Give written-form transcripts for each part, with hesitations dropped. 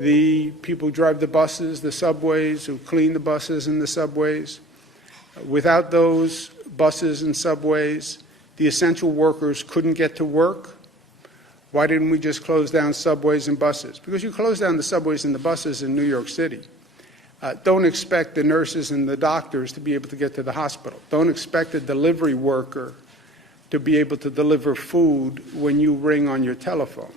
the people who drive the buses, the subways, who clean the buses and the subways. Without those buses and subways, the essential workers couldn't get to work. Why didn't we just close down subways and buses? Because you close down the subways and the buses in New York City. Don't expect the nurses and the doctors to be able to get to the hospital. Don't expect a delivery worker to be able to deliver food when you ring on your telephone.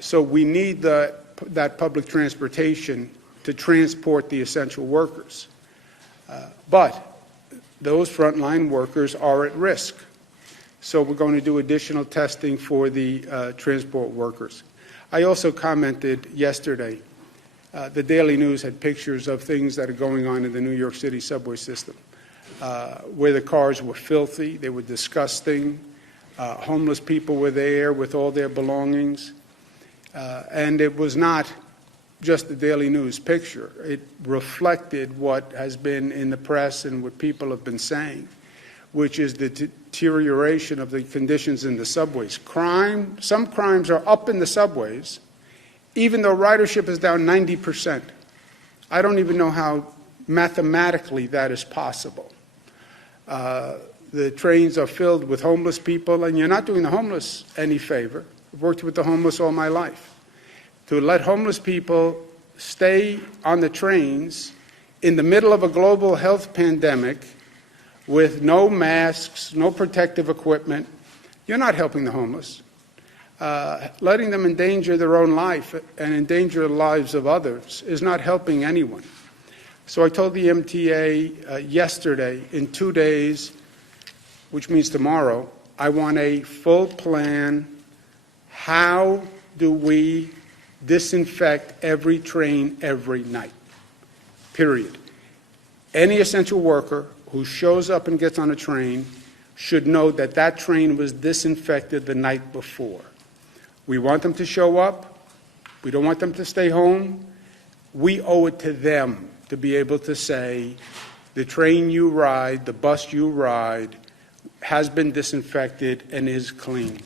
So we need that public transportation to transport the essential workers. But those frontline workers are at risk. So we're going to do additional testing for the transport workers. I also commented yesterday, the Daily News had pictures of things that are going on in the New York City subway system, where the cars were filthy, they were disgusting, homeless people were there with all their belongings, and it was not just the Daily News picture. It reflected what has been in the press and what people have been saying, which is the deterioration of the conditions in the subways. Some crimes are up in the subways, even though ridership is down 90%. I don't even know how mathematically that is possible. The trains are filled with homeless people, and you're not doing the homeless any favor. I've worked with the homeless all my life. To let homeless people stay on the trains in the middle of a global health pandemic with no masks, no protective equipment, you're not helping the homeless. Letting them endanger their own life and endanger the lives of others is not helping anyone. So I told the MTA yesterday, in 2 days, which means tomorrow, I want a full plan. How do we disinfect every train every night? Period. Any essential worker who shows up and gets on a train should know that that train was disinfected the night before. We want them to show up. We don't want them to stay home. We owe it to them to be able to say, the train you ride, the bus you ride, has been disinfected and is clean.